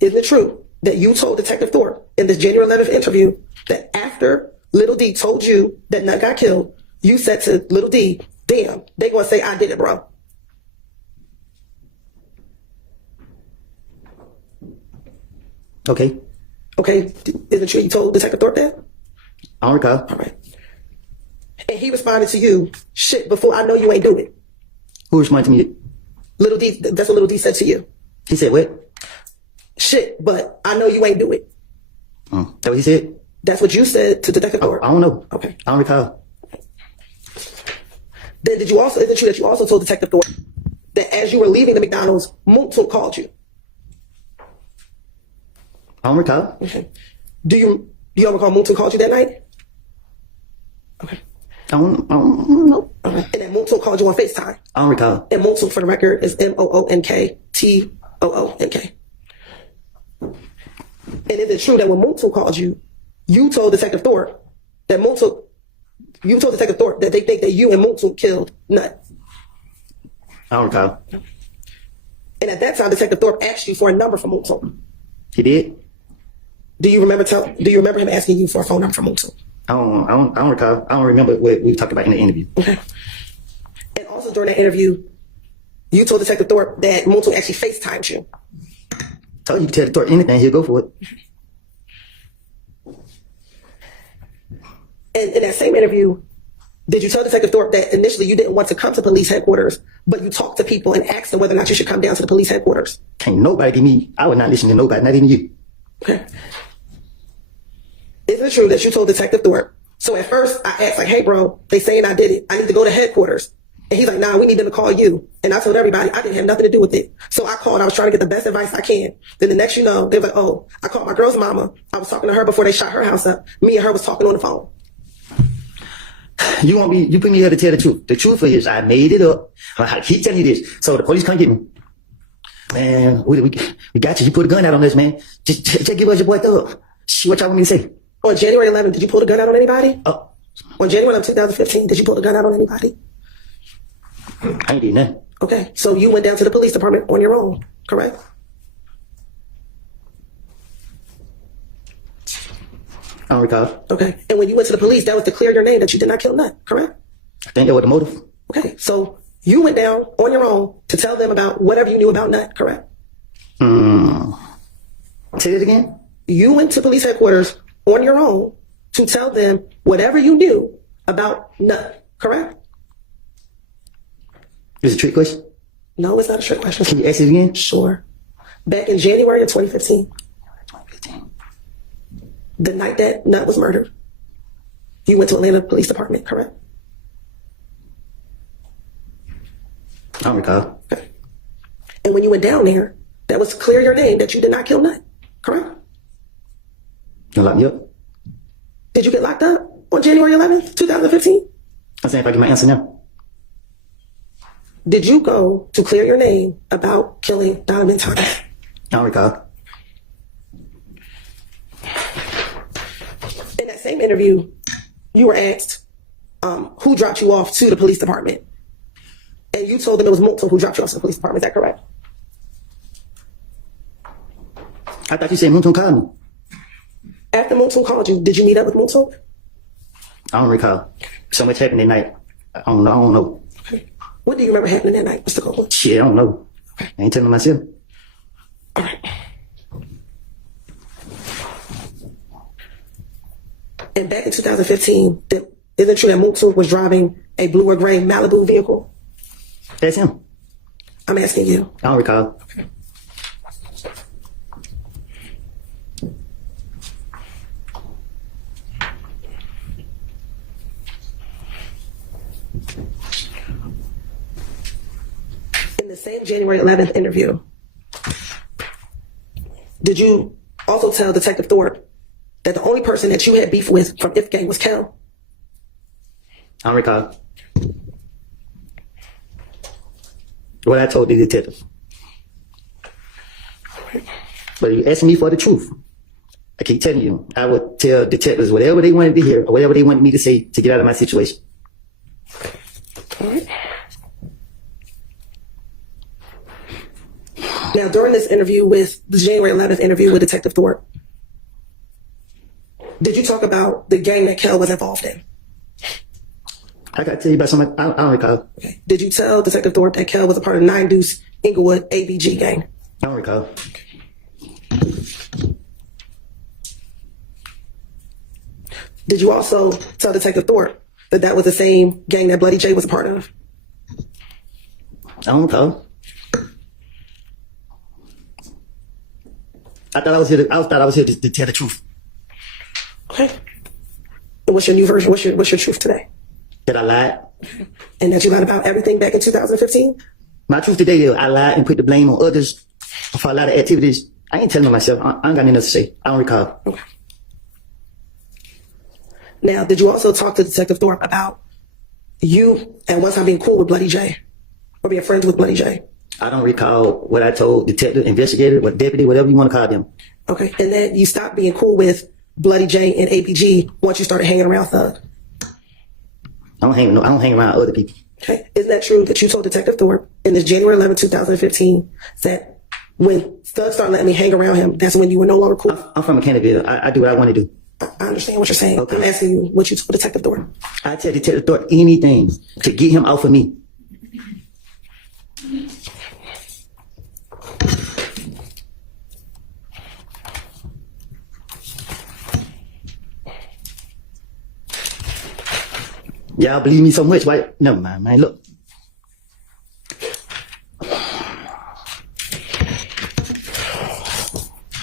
Isn't it true that you told Detective Thorpe in this January 11th interview that after Little D told you that Nut got killed, you said to Little D, damn, they gonna say I did it, bro. Okay. Okay, is it true you told Detective Thorpe that? I don't recall. All right. And he responded to you, shit, before I know you ain't do it. Who responded to me? Little D, that's what Little D said to you. He said what? Shit, but I know you ain't do it. That what he said? That's what you said to Detective Thorpe. I don't know. Okay. I don't recall. Then is it true that you also told Detective Thorpe that as you were leaving the McDonald's, Moontook called you? I don't recall. Okay. Do you ever recall Moontook called you that night? Okay. I don't know. And that Moontook called you on FaceTime. I don't recall. And Moontook, for the record, is MOONKTOONK. And is it true that when Moontook called you, you told Detective Thorpe that they think that you and Moontook killed Nut? I don't recall. And at that time, Detective Thorpe asked you for a number from Moontook. He did? Do you remember him asking you for a phone number from Moontook? I don't recall. I don't remember what we talked about in the interview. Okay. And also during that interview, you told Detective Thorpe that Moontook actually FaceTimed you. Told you to tell the Thorpe anything, he'll go for it. And in that same interview, did you tell Detective Thorpe that initially you didn't want to come to police headquarters, but you talked to people and asked them whether or not you should come down to the police headquarters? Can't nobody give me, I would not listen to nobody, not even you. Okay. Is it true that you told Detective Thorpe? So at first I asked like, hey bro, they saying I did it. I need to go to headquarters. And he's like, nah, we need them to call you. And I told everybody I didn't have nothing to do with it. So I called, I was trying to get the best advice I can. Then the next, they're like, oh, I called my girl's mama. I was talking to her before they shot her house up. Me and her was talking on the phone. You put me here to tell the truth. The truth is I made it up. I keep telling you this. So the police come get me. Man, we got you. You put a gun out on this, man. Just give us your boy thug. See what y'all want me to say. On January 11th, did you pull the gun out on anybody? Oh. On January 11th, 2015, did you pull the gun out on anybody? I ain't did nothing. Okay, so you went down to the police department on your own, correct? I don't recall. Okay, and when you went to the police, that was to clear your name that you did not kill Nut, correct? I think that was the motive. Okay, so you went down on your own to tell them about whatever you knew about Nut, correct? Say it again? You went to police headquarters on your own to tell them whatever you knew about Nut, correct? Is it a trick question? No, it's not a trick question. Can you ask it again? Sure. Back in January of 2015, 2015. the night that Nut was murdered, you went to Atlanta Police Department, correct? I don't recall. Okay. And when you went down there, that was to clear your name that you did not kill Nut, correct? You lock me up? Did you get locked up on January 11th, 2015? I'm saying if I get my answer now. Did you go to clear your name about killing Donovan Thomas? I don't recall. In that same interview, you were asked who dropped you off to the police department. And you told them it was Moontook who dropped you off to the police department. Is that correct? I thought you said Moontook called me. After Moontook called you, did you meet up with Moontook? I don't recall. So much happened that night. I don't know. Okay. What do you remember happening that night, Mr. Copeland? Shit, I don't know. I ain't telling myself. All right. And back in 2015, isn't it true that Moontook was driving a blue or gray Malibu vehicle? That's him. I'm asking you. I don't recall. Okay. In the same January 11th interview, did you also tell Detective Thorpe that the only person that you had beef with from If Gang was Kel? I don't recall. What I told the detective. But you asking me for the truth. I keep telling you, I would tell detectives whatever they wanted to hear or whatever they wanted me to say to get out of my situation. All right. Now, during this interview with the January 11th interview with Detective Thorpe, did you talk about the gang that Kel was involved in? I got to tell you about something. I don't recall. Okay. Did you tell Detective Thorpe that Kel was a part of 9 Deuce Inglewood ABG gang? I don't recall. Did you also tell Detective Thorpe that that was the same gang that Bloody J was a part of? I don't recall. I thought I was here. I thought I was here to tell the truth. Okay. And what's your new version? What's your truth today? That I lied. And that you lied about everything back in 2015? My truth today is I lied and put the blame on others for a lot of activities. I ain't telling on myself. I ain't got nothing else to say. I don't recall. Okay. Now, did you also talk to Detective Thorpe about you at one time being cool with Bloody J or being friends with Bloody J? I don't recall what I told detective, investigator, or deputy, whatever you want to call them. Okay. And then you stopped being cool with Bloody J and APG once you started hanging around Thug. I don't hang around other people. Okay. Isn't that true that you told Detective Thorpe in this January 11, 2015 that when Thug started letting me hang around him, that's when you were no longer cool? I'm from Canterville. I do what I want to do. I understand what you're saying. Okay. I'm asking you what you told Detective Thorpe. I tell Detective Thorpe anything to get him off of me. Y'all believe me so much, why? Never mind, man. Look.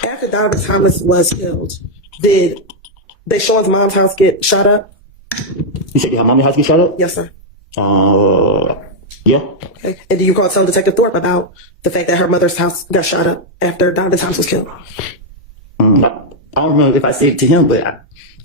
After Donovan Thomas was killed, did Deshaun's mom's house get shot up? You said your mom's house get shot up? Yes, sir. Yeah. Okay. And do you recall telling Detective Thorpe about the fact that her mother's house got shot up after Donovan Thomas was killed? I don't remember if I said it to him, but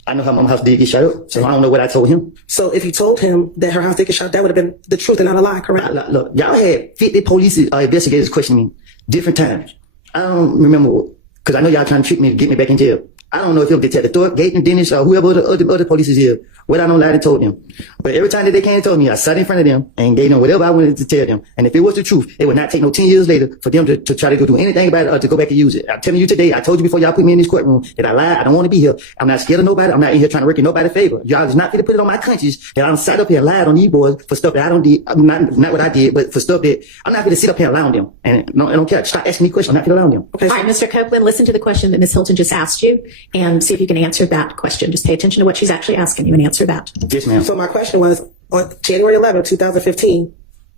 I know her mom's house did get shot up, so I don't know what I told him. So if you told him that her house did get shot up, that would have been the truth and not a lie, correct? Look, y'all had 50 police investigators questioning me different times. I don't remember, because I know y'all trying to trick me to get me back in jail. I don't know if it was Detective Thorpe, Gaten, Dennis, or whoever the other police is here. What I don't lie and told them. But every time that they came and told me, I sat in front of them and gave them whatever I wanted to tell them. And if it was the truth, it would not take no 10 years later for them to try to do anything about it or to go back and use it. I'm telling you today, I told you before y'all put me in this courtroom that I lied. I don't want to be here. I'm not scared of nobody. I'm not in here trying to work in nobody's favor. Y'all is not going to put it on my conscience that I'm sat up here and lied on these boys for stuff that I don't did. Not what I did, but for stuff that I'm not going to sit up here and lie on them. And no, I don't care. Stop asking me questions. I'm not going to lie on them. Okay. All right, Mr. Copeland, listen to the question that Ms. Hylton just asked you and see if you can answer that question. Just pay attention to what she's actually asking you and answer that. Yes, ma'am. So my question was, on January 11, 2015,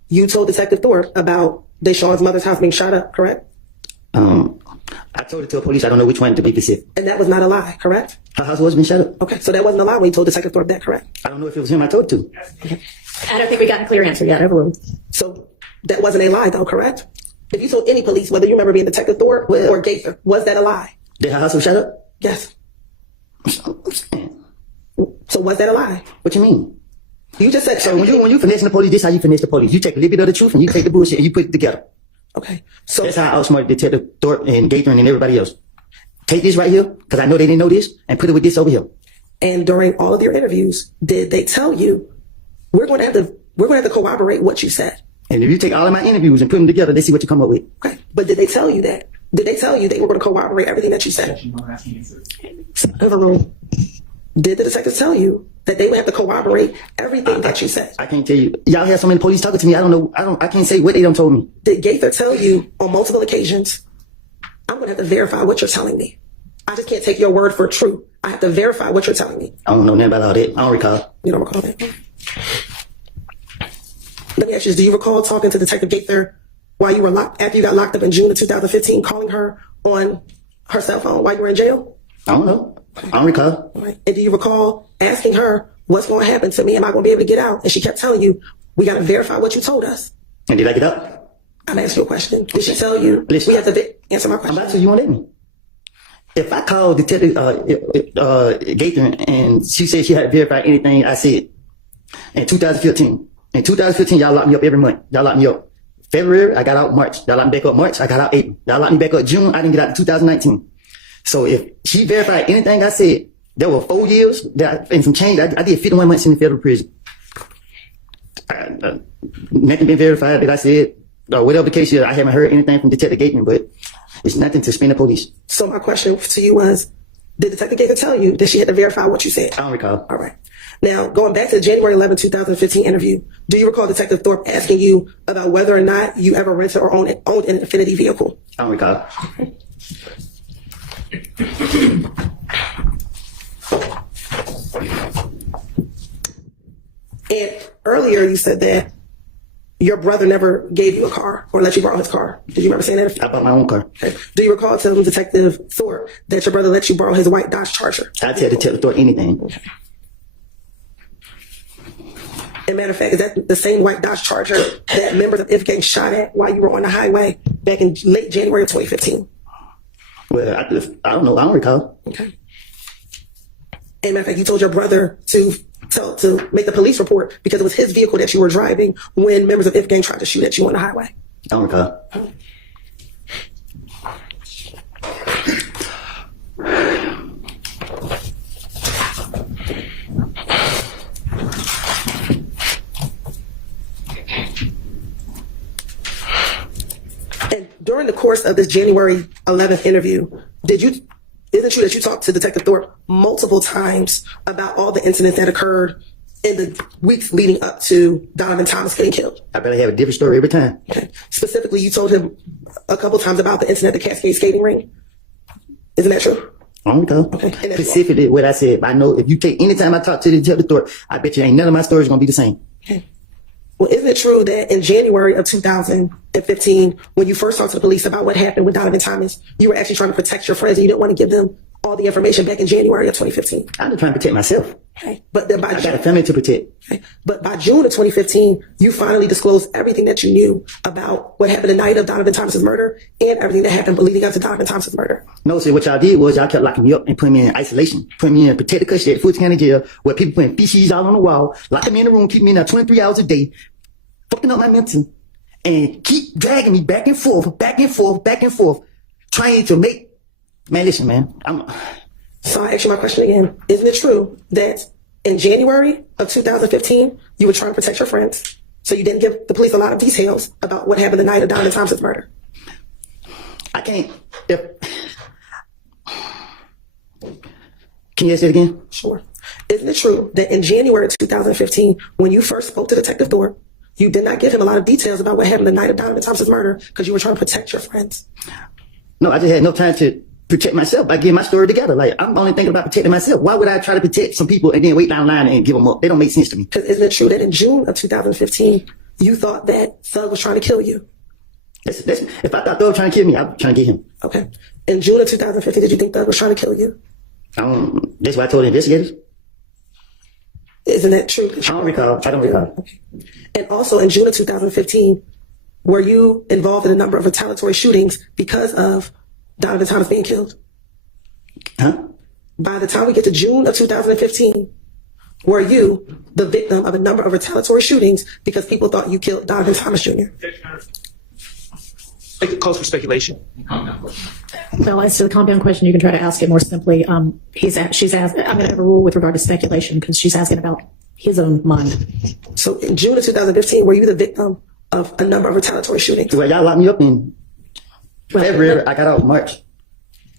you told Detective Thorpe about Deshaun's mother's house being shot up, correct? I told it to the police. I don't know which one to be specific. And that was not a lie, correct? Her house was being shot up. Okay, so that wasn't a lie when you told Detective Thorpe that, correct? I don't know if it was him I told it to. I don't think we got a clear answer yet. Overruled. So that wasn't a lie, though, correct? If you told any police, whether you remember being Detective Thorpe or Gaither, was that a lie? Did her house was shot up? Yes. So was that a lie? What you mean? You just said So when you finessing the police, this is how you finesse the police. You take a little bit of the truth and you take the bullshit and you put it together. Okay. So That's how I outsmarted Detective Thorpe and Gaither and everybody else. Take this right here, because I know they didn't know this, and put it with this over here. and during all of your interviews, did they tell you we're going to have to corroborate what you said? And if you take all of my interviews and put them together, they see what you come up with. Okay. But did they tell you that? Did they tell you they were going to corroborate everything that you said? Overruled. Did the detectives tell you that they would have to corroborate everything that you said? I can't tell you. Y'all have so many police talking to me. I don't know. I can't say what they done told me. Did Gaither tell you on multiple occasions, I'm going to have to verify what you're telling me? I just can't take your word for true. I have to verify what you're telling me. I don't know nothing about all that. I don't recall. You don't recall that? Let me ask you, do you recall talking to Detective Gaither while you were after you got locked up in June of 2015, calling her on her cell phone while you were in jail? I don't know. I don't recall. Right. And do you recall asking her, what's going to happen to me? Am I going to be able to get out? And she kept telling you, we got to verify what you told us. And did I get up? I'm asking you a question. Did she tell you? Listen, we have to answer my I'm question. about to. You won't let me. If I called Detective Gaither and she said she had to verify anything I said in 2015. In 2015, y'all locked me up every month. Y'all locked me up. February, I got out March. Y'all locked me back up March. I got out April. Y'all locked me back up June. I didn't get out in 2019. So if she verified anything I said, there were 4 years and some change. I did 51 months in the federal prison. Nothing been verified that I said. Whatever the case is, I haven't heard anything from Detective Gateman, but it's nothing to spin the police. So my question to you was, did Detective Gator tell you that she had to verify what you said? I don't recall. All right. Now, going back to the January 11, 2015 interview, do you recall Detective Thorpe asking you about whether or not you ever rented or owned an Infinity vehicle? I don't recall. And earlier you said that your brother never gave you a car or let you borrow his car. Did you remember saying that? I bought my own car. Okay. Do you recall telling Detective Thorpe that your brother let you borrow his white Dodge Charger? I tell Detective Thorpe anything. As a matter of fact, is that the same white Dodge Charger that members of IF Gang shot at while you were on the highway back in late January of 2015? Well, I don't know. I don't recall. Okay. As a matter of fact, you told your brother to make the police report because it was his vehicle that you were driving when members of IF Gang tried to shoot at you on the highway. I don't recall. And during the course of this January 11th interview, isn't it true that you talked to Detective Thorpe multiple times about all the incidents that occurred in the weeks leading up to Donovan Thomas getting killed? I better have a different story every time. Okay. Specifically, you told him a couple times about the incident at the Cascade Skating Ring. Isn't that true? I don't recall. Okay. And that's Specifically what I said. I know if you take any time I talk to Detective Thorpe, I bet you ain't none of my stories gonna be the same. Okay. Well, isn't it true that in January of 2015, when you first talked to the police about what happened with Donovan Thomas, you were actually trying to protect your friends and you didn't want to give them all the information back in January of 2015? I'm just trying to protect myself. Okay. But then I got a family to protect. Okay. But by June of 2015, you finally disclosed everything that you knew about what happened the night of Donovan Thomas's murder and everything that happened leading up to Donovan Thomas's murder. No, see, what y'all did was y'all kept locking me up and putting me in isolation, putting me in protected custody at Fulton County Jail, where people putting feces all on the wall, locking me in the room, keeping me in there 23 hours a day, fucking up my mental, and keep dragging me back and forth, trying to make. Man, listen, man, So I ask you my question again. Isn't it true that in January of 2015, you were trying to protect your friends, so you didn't give the police a lot of details about what happened the night of Donovan Thomas's murder? I can't. Can you ask that again? Sure. Isn't it true that in January of 2015, when you first spoke to Detective Thorpe, you did not give him a lot of details about what happened the night of Donovan Thomas's murder because you were trying to protect your friends? No, I just had no time to protect myself by getting my story together. Like, I'm only thinking about protecting myself. Why would I try to protect some people and then wait down the line and give them up? They don't make sense to me. Because isn't it true that in June of 2015, you thought that Thug was trying to kill you? If I thought Thug was trying to kill me, I was trying to get him. Okay. In June of 2015, did you think Thug was trying to kill you? That's why I told the investigators. Isn't that true? I don't recall. Okay. And also in June of 2015, were you involved in a number of retaliatory shootings because of Donovan Thomas being killed? Huh? By the time we get to June of 2015, were you the victim of a number of retaliatory shootings because people thought you killed Donovan Thomas Jr.? It calls for speculation. Well, as to the compound question, you can try to ask it more simply. She's asked, I'm going to have a rule with regard to speculation because she's asking about his own mind. So in June of 2015, were you the victim of a number of retaliatory shootings? Well, y'all locked me up in February. I got out in March.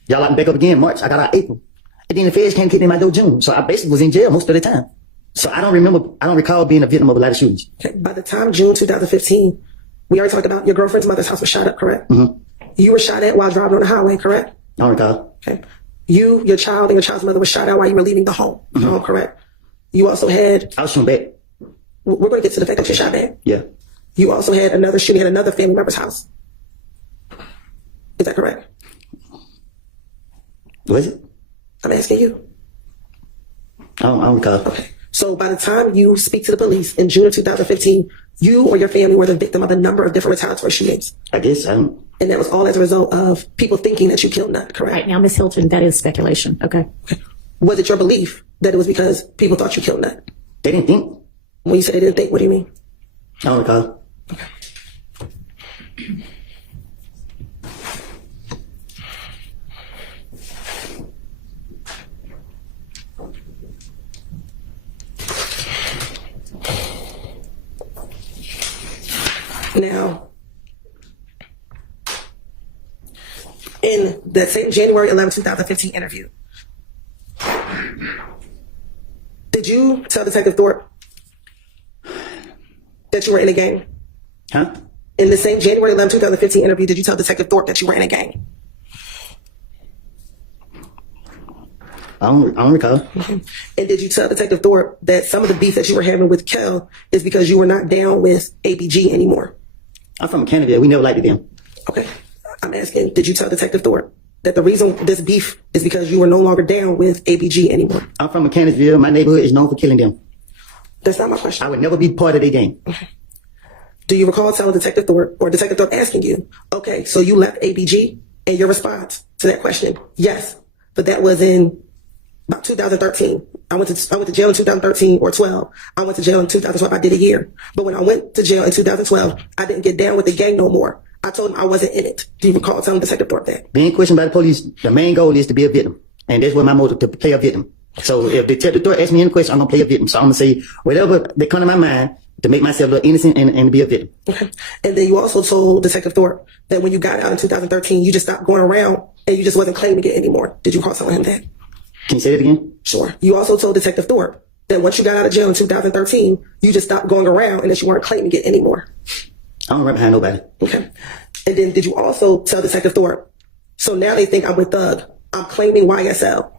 Y'all locked me back up again in March. I got out April. And then the feds came to get me in my door June. So I basically was in jail most of the time. So I don't recall being a victim of a lot of shootings. Okay. By the time June 2015, we already talked about your girlfriend's mother's house was shot up, correct? Mm-hmm. You were shot at while driving on the highway, correct? I don't recall. Okay. You, your child, and your child's mother was shot at while you were leaving the home. Mm-hmm. Oh, correct. You also had. I was shooting back. We're going to get to the fact that you shot back. Yeah. You also had another shooting at another family member's house. Is that correct? Was it? I'm asking you. I don't recall. Okay. So by the time you speak to the police in June of 2015, you or your family were the victim of a number of different retaliatory shootings. I guess I don't. And that was all as a result of people thinking that you killed Nut, correct? Right now, Ms. Hylton, that is speculation. Okay. Was it your belief that it was because people thought you killed Nut? They didn't think. When you say they didn't think, what do you mean? I don't recall. Okay. Now, that same January 11, 2015 interview, did you tell Detective Thorpe that you were in a gang? Huh? In the same January 11, 2015 interview, did you tell Detective Thorpe that you were in a gang? I don't recall. And did you tell Detective Thorpe that some of the beef that you were having with Kel is because you were not down with ABG anymore? I'm from Canada. We never liked them. Okay. I'm asking, did you tell Detective Thorpe that the reason this beef is because you were no longer down with ABG anymore? I'm from Mechanicsville. My neighborhood is known for killing them. That's not my question. I would never be part of their gang. Do you recall telling Detective Thorpe or Detective Thorpe asking you, okay, so you left ABG? And your response to that question, yes, but that was in about 2013. I went to jail in 2013 or 12. I went to jail in 2012. I did a year. But when I went to jail in 2012, I didn't get down with the gang no more. I told him I wasn't in it. Do you recall telling Detective Thorpe that? Being questioned by the police, the main goal is to be a victim. And that's what my motive, to play a victim. So if Detective Thorpe asks me any question, I'm going to play a victim. So I'm going to say whatever that come to my mind to make myself look innocent and be a victim. Okay. And then you also told Detective Thorpe that when you got out in 2013, you just stopped going around and you just wasn't claiming it anymore. Did you recall telling him that? Can you say that again? Sure. You also told Detective Thorpe that once you got out of jail in 2013, you just stopped going around and that you weren't claiming it anymore. I don't run behind nobody. Okay. And then did you also tell Detective Thorpe, so now they think I'm with Thug, I'm claiming YSL?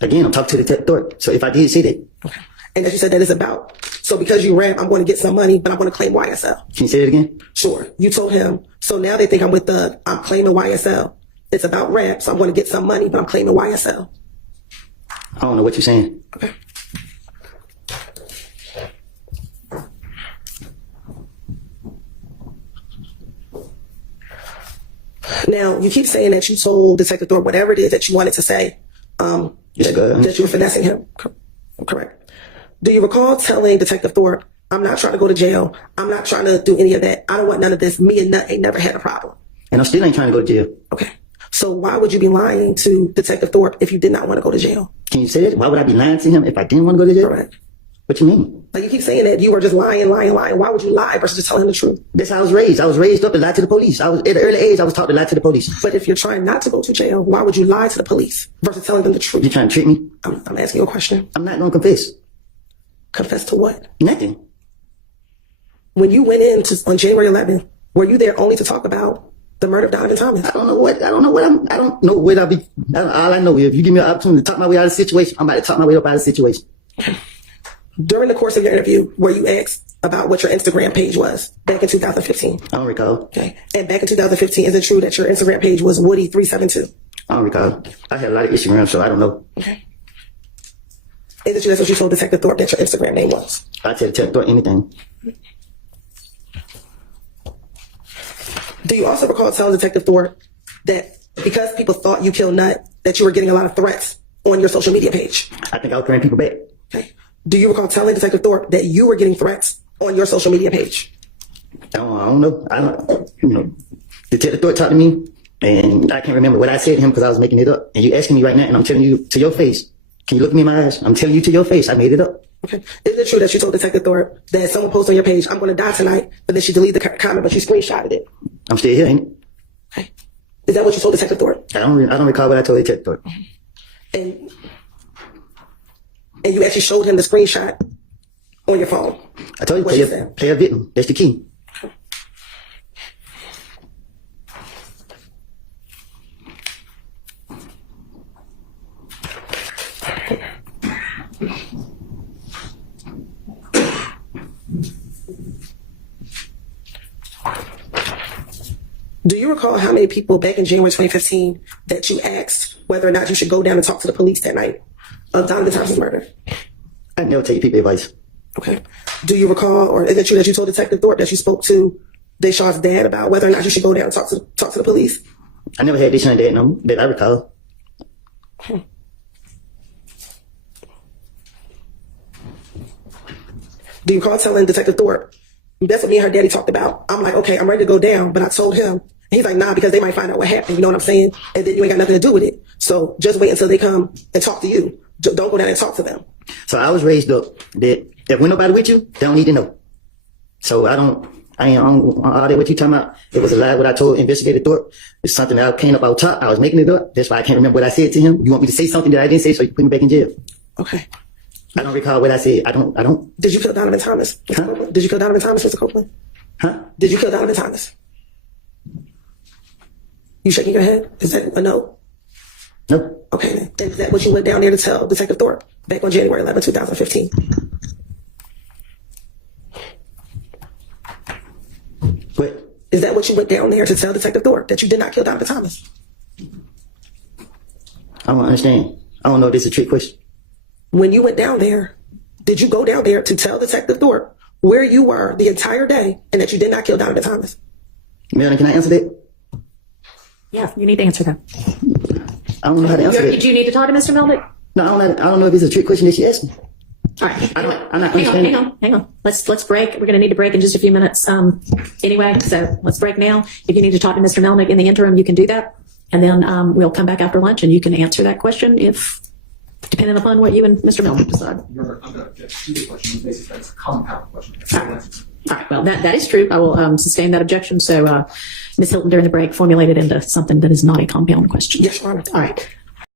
Again, I'm talking to Detective Thorpe. So if I did say that. Okay. And as you said, that is about, so because you rap, I'm going to get some money, but I'm going to claim YSL. Can you say it again? Sure. You told him, so now they think I'm with Thug, I'm claiming YSL. It's about rap, so I'm going to get some money, but I'm claiming YSL. I don't know what you're saying. Okay. Now, you keep saying that you told Detective Thorpe whatever it is that you wanted to say, that you were finessing him. Correct. Do you recall telling Detective Thorpe, I'm not trying to go to jail. I'm not trying to do any of that. I don't want none of this. Me and Nut ain't never had a problem. And I still ain't trying to go to jail. Okay. So why would you be lying to Detective Thorpe if you did not want to go to jail? Can you say that? Why would I be lying to him if I didn't want to go to jail? Correct. What you mean? Like you keep saying that you were just lying. Why would you lie versus just telling him the truth? That's how I was raised. I was raised up to lie to the police. I was at an early age. I was taught to lie to the police. But if you're trying not to go to jail, why would you lie to the police versus telling them the truth? You trying to trick me? I'm asking you a question. I'm not going to confess. Confess to what? Nothing. When you went in on January 11th, were you there only to talk about the murder of Donovan Thomas? I don't know what I'll be. All I know is if you give me an opportunity to talk my way out of the situation, I'm about to talk my way up out of the situation. During the course of your interview, were you asked about what your Instagram page was back in 2015? I don't recall. Okay. And back in 2015, is it true that your Instagram page was Woody372? I don't recall. I had a lot of Instagram, so I don't know. Okay. Is it true that's what you told Detective Thorpe that your Instagram name was? I tell Detective Thorpe anything. Do you also recall telling Detective Thorpe that because people thought you killed Nut, that you were getting a lot of threats on your social media page? I think I was bringing people back. Okay. Do you recall telling Detective Thorpe that you were getting threats on your social media page? I don't know. Detective Thorpe talked to me, and I can't remember what I said to him because I was making it up. And you asking me right now, and I'm telling you to your face. Can you look me in my eyes? I'm telling you to your face. I made it up. Okay. Is it true that you told Detective Thorpe that someone posted on your page, I'm going to die tonight, but then she deleted the comment, but you screenshotted it? I'm still here, ain't it? Okay. Is that what you told Detective Thorpe? I don't recall what I told Detective Thorpe. And you actually showed him the screenshot on your phone? I told you, play a victim. That's the key. Do you recall how many people back in January 2015 that you asked whether or not you should go down and talk to the police that night of Donovan Thomas' murder? I never take people advice. Okay. Do you recall, or is it true that you told Detective Thorpe that you spoke to Deshaun's dad about whether or not you should go down and talk to the police? I never had Deshaun's dad number that I recall. Do you recall telling Detective Thorpe, that's what me and her daddy talked about? I'm like, okay, I'm ready to go down, but I told him. And he's like, nah, because they might find out what happened. You know what I'm saying? And then you ain't got nothing to do with it. So just wait until they come and talk to you. Don't go down and talk to them. So I was raised up that if when nobody with you, they don't need to know. So I don't I ain't on all that what you talking about. It was a lie what I told Investigator Thorpe. It's something that I came up out top. I was making it up. That's why I can't remember what I said to him. You want me to say something that I didn't say so you put me back in jail? Okay. I don't recall what I said. I don't. Did you kill Donovan Thomas? Mr. Huh? Copeland? Did you kill Donovan Thomas, Mr. Copeland? Huh? Did you kill Donovan Thomas? You shaking your head? Is that a no? No. Okay, then. And is that what you went down there to tell Detective Thorpe back on January 11, 2015? What? Is that what you went down there to tell Detective Thorpe, that you did not kill Donovan Thomas? I don't understand. I don't know if this is a trick question. When you went down there, did you go down there to tell Detective Thorpe where you were the entire day and that you did not kill Donovan Thomas? Melanie, can I answer that? Yeah, you need to answer that. I don't know how to answer that. Do you need to talk to Mr. Melnick? No, I don't know if it's a trick question that she asked me. All right. I'm not hang understanding. hang on. Let's break. We're going to need to break in just a few minutes. Anyway, so let's break now. If you need to talk to Mr. Melnick in the interim, you can do that. And then we'll come back after lunch and you can answer that question depending upon what you and Mr. Melnick decide. I'm going to object to the question. Basically, that's a compound question. All right. Well, that is true. I will sustain that objection. So Ms. Hylton, during the break, formulated into something that is not a compound question. Yes, Your Honor. All right.